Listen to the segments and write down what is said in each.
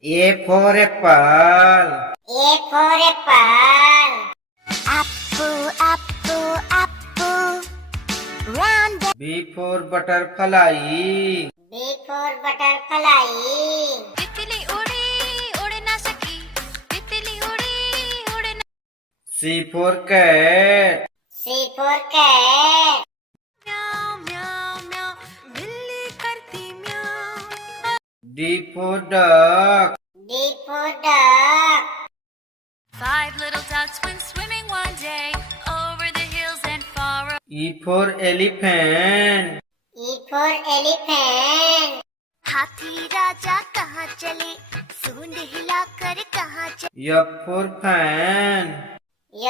A for apple. A for apple. Apple, apple, apple. Round the B for butterfly. B for butterfly. तितली उड़ी उड़ ना सकी तितली उड़ी उड़ ना C for cat. C for cat. म्याऊ म्याऊ म्याऊ बिल्ली करती म्याऊ D for duck. D for duck. 5 little ducks went swimming one day over the hills and far away. E for elephant. E for elephant. हाथी राजा कहाँ चले सूंड हिलाकर कहाँ चले F for fan.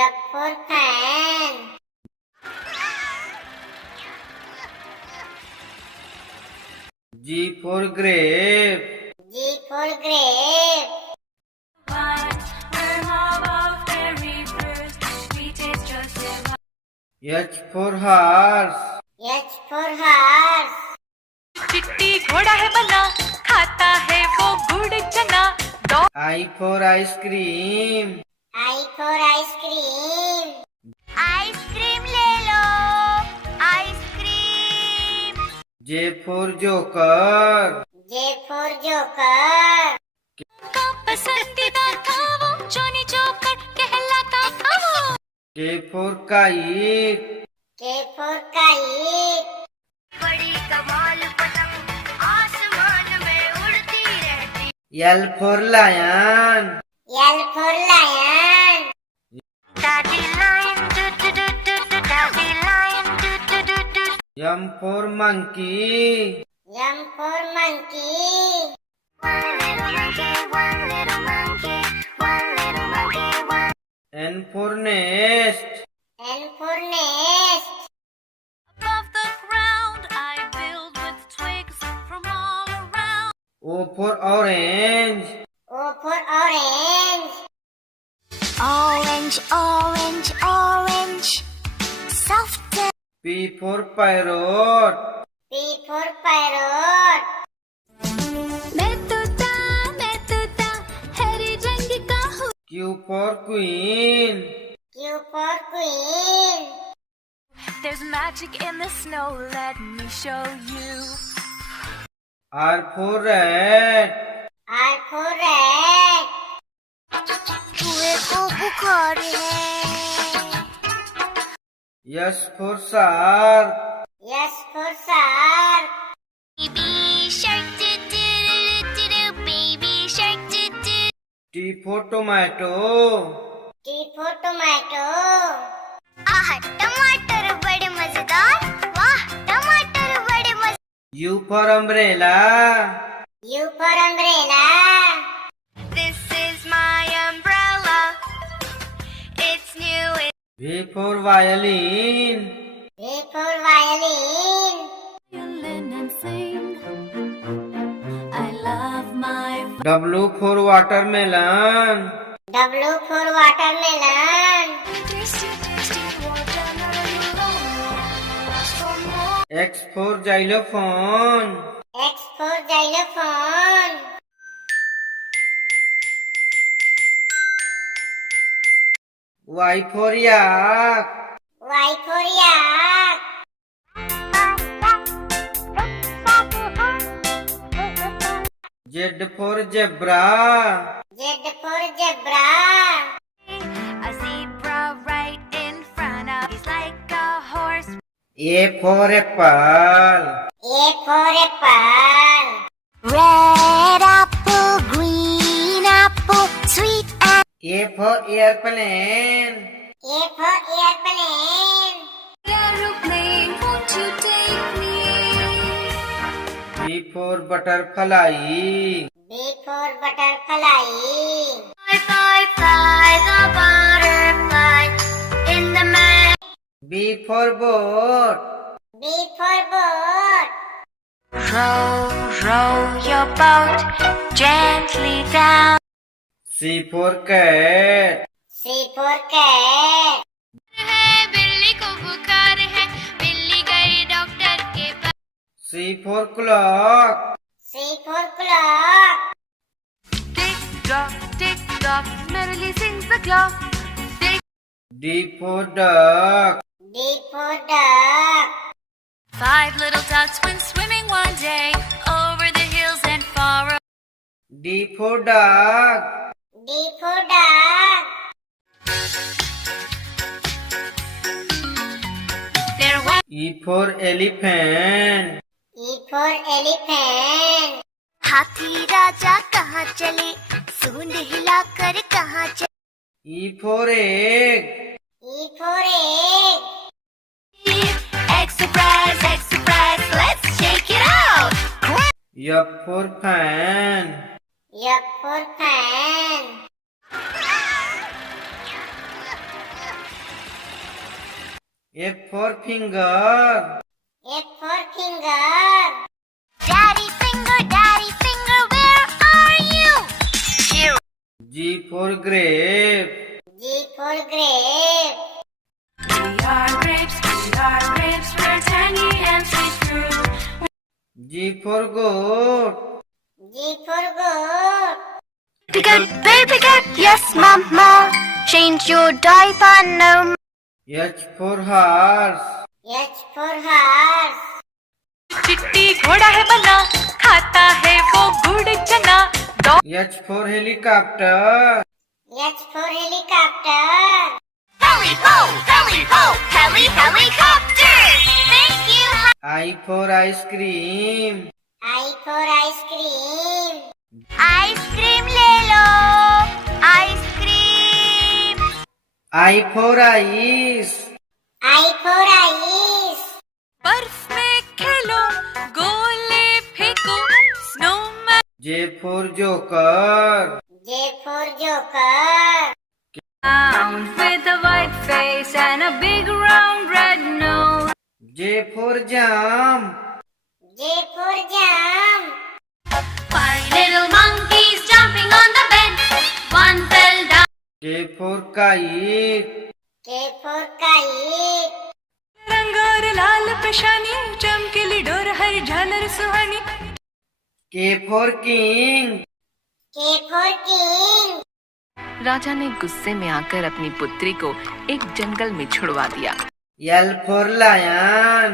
F for fan. G for grape. G for grape. H for horse. H for horse. चिट्टी घोड़ा है बना खाता है वो गुड़ चना I for ice cream. I for ice cream. Ice cream ले लो ice cream J for joker. J for joker. का पसंदीदा था वो जोनी जोकर कहलाता था वो K for kite. K for kite. बड़ी कमाल पतंग आसमान में उड़ती रहती L for lion. L for lion. Daddy lion do do do do do Daddy lion do do do do M for monkey. M for monkey. One little monkey, one little monkey, one little monkey, one. N for nest. N for nest. Above the ground, I build with twigs from all around. O for orange. O for orange. Orange, orange, orange, soft. P for parrot. P for parrot. मैं तोता, हरे रंग का हूँ. Q for queen. Q for queen. There's magic in the snow, let me show you. R for rat. R for rat. चूहे को बुखार है. S for shark. S for shark. Baby shark, do do do do do, baby shark, do do. T for tomato. T for tomato. आह टमाटर बड़े मजेदार वाह टमाटर बड़े मजेदार U for umbrella. U for umbrella. This is my umbrella it's new V for violin. V for violin. violin and sing I love my W for watermelon. W for watermelon. tasty tasty watermelon for more X for xylophone. X for xylophone. Y for yak. Y for yak. Z for zebra. Z for zebra. a zebra right in front of he's like a horse A for apple. A for apple. red apple green apple sweet apple A for airplane. A for airplane. aeroplane won't you take me B for butterfly. B for butterfly. fly fly fly the butterfly in the man B for boat. B for boat. row your boat gently down C for cat. C for cat. है बिल्ली को बुखार है बिल्ली गई doctor के पास C for clock. C for clock. tick tock, merrily sings the clock. D for duck. D for duck. 5 little ducks went swimming one day over the hills and far away. D for dog. D for duck. There went E for elephant. E for elephant. हाथी राजा कहाँ चले, सूंड हिलाकर कहाँ चले. E for egg. E for egg. Egg surprise, let's shake it out. F for fan. F for fan. F for finger. F for finger. Daddy finger, where are you? Here. G for grape. G for grape. we are grapes, we're tangy and sweet fruit. G for goat. G for goat. Baby cat, yes mama. Change your diaper now. H for horse. H for horse. चिट्टी घोड़ा है बना, खाता है वो गुड़ चना. H for helicopter. H for helicopter. Helicopter. Thank you. I for ice cream. I for ice cream. Ice cream ले लो. Ice cream. I for ice. I for ice. बर्फ में खेलो, गोले फेंको, snowman. J for joker. J for joker. Clown with a white face and a big round red nose. J for jump. J for jump. 5 little monkeys jumping on the bed. One fell down. K for kite. K for kite. रंग और लाल पेशानी, चमकीली door हर झालर सुहानी. K for king. K for king. राजा ने गुस्से में आकर अपनी पुत्री को एक जंगल में छुड़वा दिया. L for lion.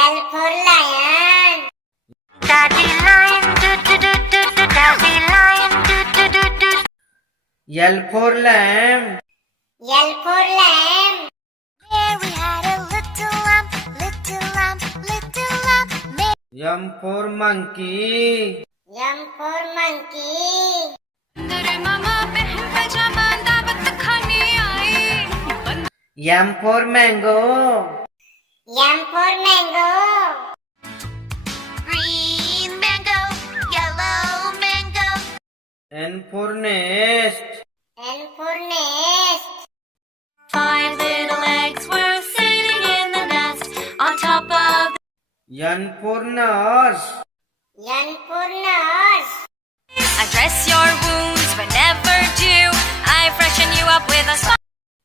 L for lion. Daddy lion, daddy lion, L for lamb. L for lamb. Mary had a little lamb, M for monkey. M for monkey. मेरे मामा बहन पजामा दावत खाने आए. M for mango. M for mango. green mango, yellow mango. N for nest. N for nest. 5 little eggs were sitting in the nest on top of. N for nurse. N for nurse. I dress your wounds whenever due. I freshen you up with a smile.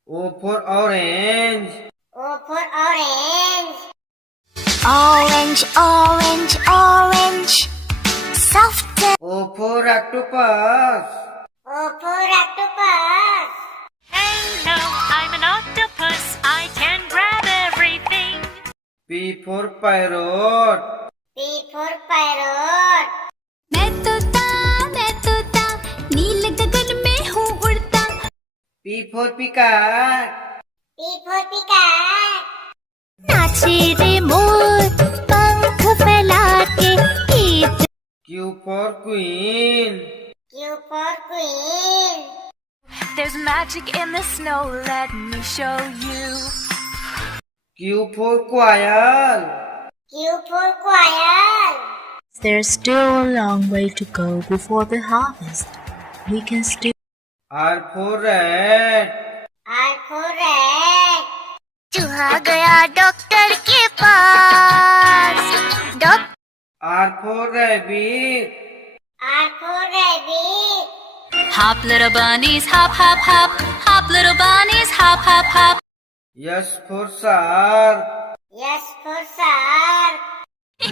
O for orange. O for orange. Orange, orange, orange. Soft. O for octopus. O for octopus. Hello, I'm an octopus. I can grab everything. P for parrot. P for parrot. मैं तोता, नील गगन में हूँ उड़ता. P for peacock. P for peacock. नाचे रे मोर, पंख फैला के. Q for queen. Q for queen. There's magic in the snow. Let me show you. Q for quail. Q for quail. There's still a long way to go before the harvest. We can still R for rat. R for rat. चूहा गया doctor के पास. R for rabbit. R for rabbit. Hop, little bunnies, hop, hop, hop. Hop, little bunnies, hop, hop, hop. S for shark. S for shark.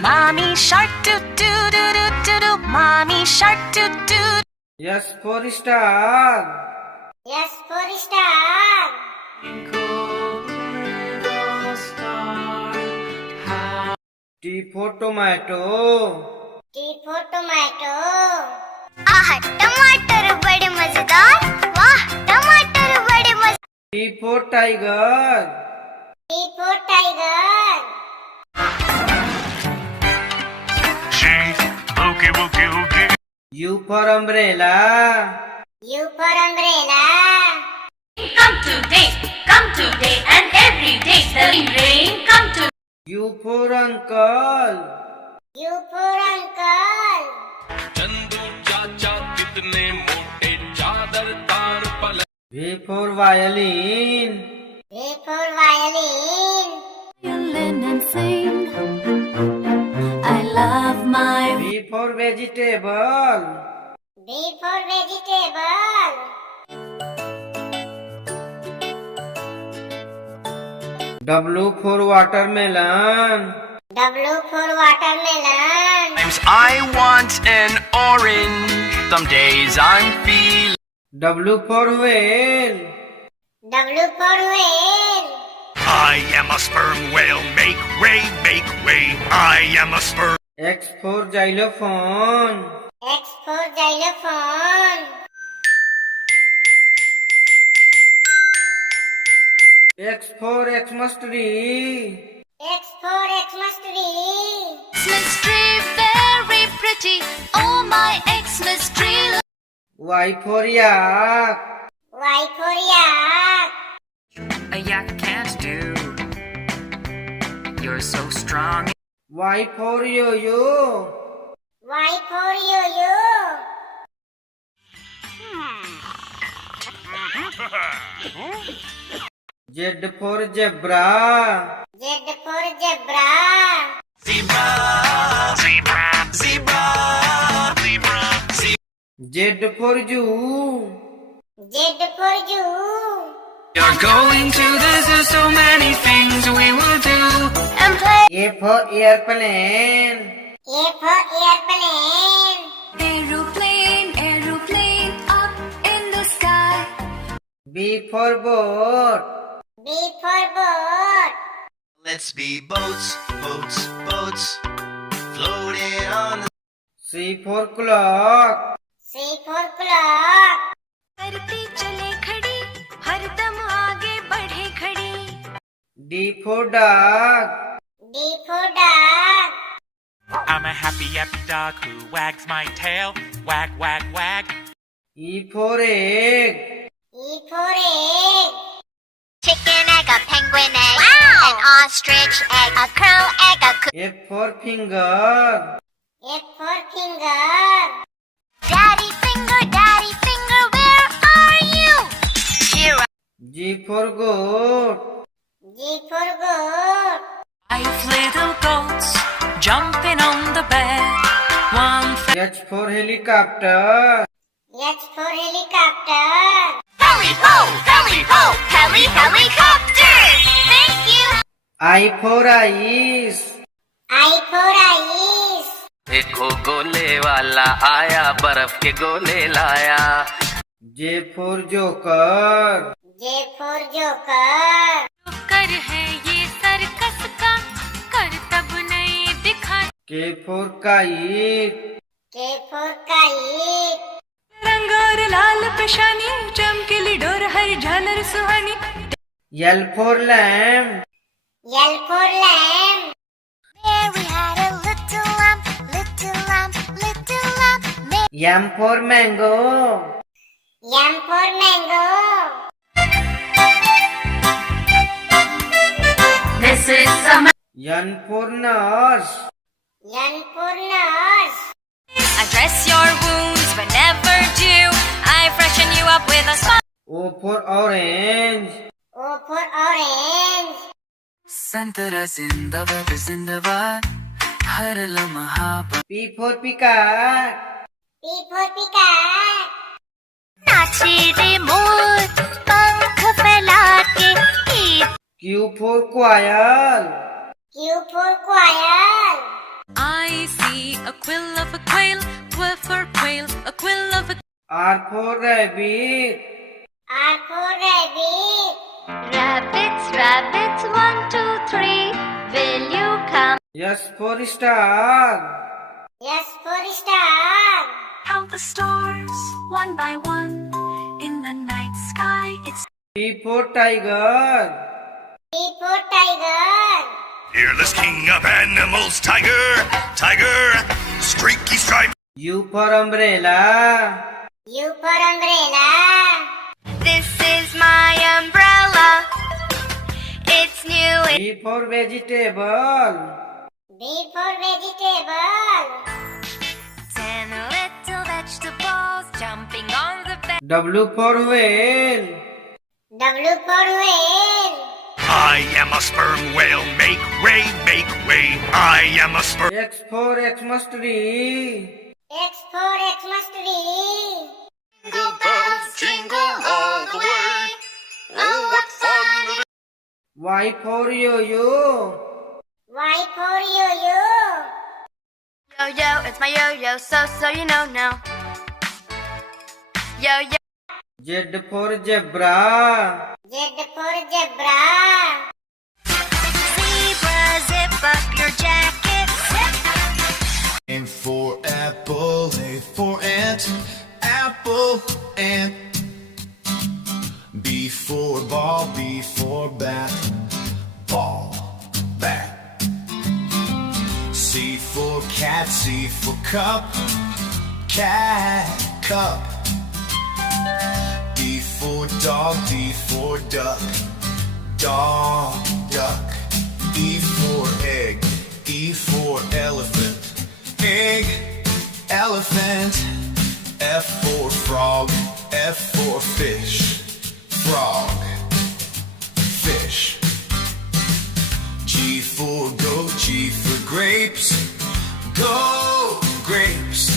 Mommy shark, do do do do do do. Mommy shark, do do. S for star. S for star. T for tomato. T for tomato. आह टमाटर बड़े मजेदार वाह टमाटर बड़े मजेदार T for tiger. T for tiger. U for umbrella. U for umbrella. Come today, and every day. The rain, come to. U for uncle. U for uncle. V for violin. V for violin. Violin and sing. I love my. V for vegetable. V for vegetable. W for watermelon. W for watermelon. Sometimes I want an orange. Some days I'm feeling. W for whale. W for whale. I am a sperm whale. Make way, make way. I am a sperm. X for xylophone. X for xylophone. X for Xmas tree. X for Xmas tree. Xmas tree, very pretty. Oh, my Xmas tree. Y for yak. Y for yak. A yak can't do. You're so strong. Y for yo-yo. Y for yo-yo. Z for zebra. Z for zebra. Zebra, zebra, zebra, zebra, zebra. Z for zoo. Z for zoo. You're going to this. There's so many things we will do. and play A for airplane. A for airplane. Aeroplane, aeroplane, up in the sky. B for boat. B for boat. Let's be boats, boats, boats. Floating on the. C for clock. C for clock. करती चले खड़ी, हरदम आगे बढ़े खड़ी. D for dog. D for dog. I'm a happy dog who wags my tail. Wag, wag, wag. E for egg. E for egg. chicken egg a penguin egg an ostrich egg a crow egg a F for finger. F for finger. daddy finger where are you here G for goat. G for goat. 5 little goats jumping on the bed. One H for helicopter. H for helicopter. helicopter thank you I for ice. I for ice. देखो गोले वाला आया बर्फ के गोले लाया. J for joker. J for joker. कर है ये सर्कस का करतब नहीं दिखा. K for kite. K for kite. रंग और लाल पेशानी चमकीली डोर हर झालर सुहानी. L for lamb. L for lamb. Mary had a little lamb M for mango. M for mango. This is a N for nurse. N for nurse. I dress your wounds whenever due. I freshen you up with a smile. O for orange. O for orange. संतरा जिंदाबाद हर लम्हा पर. P for peacock. P for peacock. नाचे रे मोर पंख फैला के Q for quail. Q for quail. I see a quill of a quail, quill for quail, a quill of a R for rabbit. R for rabbit. Rabbits, rabbits, 1, 2, 3. Will you come? S for star. S for star. Count the stars one by one in the night sky. It's T for tiger. T for tiger. Fearless king of animals, tiger, tiger, streaky stripe. U for umbrella. U for umbrella. This is my umbrella. It's new. V for vegetable. V for vegetable. 10 little vegetables jumping on the bed. W for whale. W for whale. I am a sperm whale, make way, make way. I am a sperm. X for Xmas tree. X for Xmas tree. Jingle bells jingle all the way. Oh, what fun it is. Y for yo-yo. Y for yo-yo. Yo-yo, it's my yo-yo, so you know now. Yo-yo. Z for zebra. Z for zebra. Zebra, zip up your jacket. A for apple, A for ant, apple, ant. B for ball, B for bat, ball, bat. C for cat, C for cup, cat, cup. D for dog, D for duck, dog, duck. E for egg, E for elephant, egg, elephant. F for frog, F for fish, frog, fish. G for goat, G for grapes, go, grapes.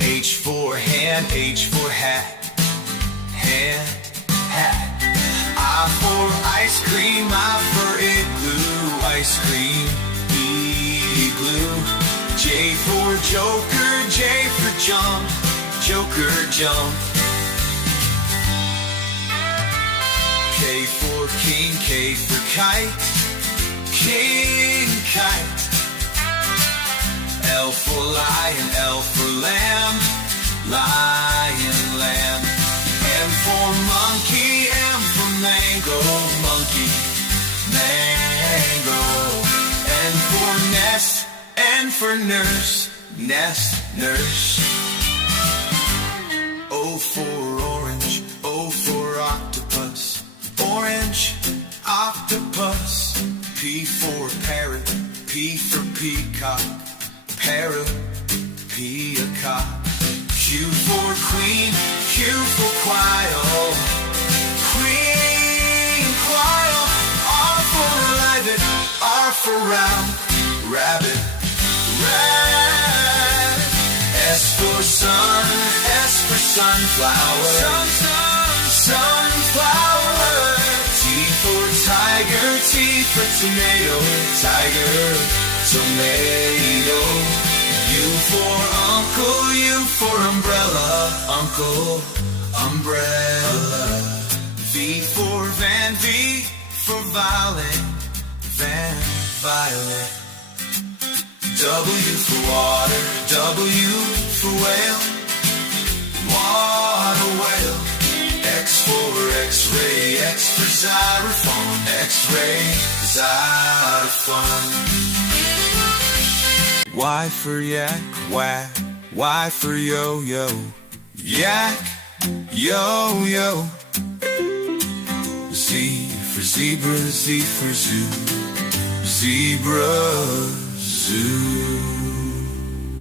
H for hand, H for hat, hand, hat. I for ice cream, I for igloo, ice cream, igloo. J for joker, J for jump, joker, jump. K for king, K for kite, king, kite. L for lion, L for lamb, lion, lamb. M for monkey, M for mango, monkey, mango. N for nest, N for nurse, nest, nurse. O for orange, O for octopus, orange, octopus. P for parrot, P for peacock, parrot, peacock. Q for queen, Q for quail, queen, quail. R for rabbit, R for round, rabbit, rabbit. S for sun, S for sunflower, sun, sun, sunflower. T for tiger, T for tomato, tiger, tomato. U for uncle, U for umbrella, uncle, umbrella. V for van, V for violet, van, violet. W for water, W for whale, water whale. X for X-ray, X for xylophone, X-ray, xylophone. Y for yak, whack, Y for yo-yo, yak, yo-yo. Z for zebra, Z for zoo, zebra, zoo.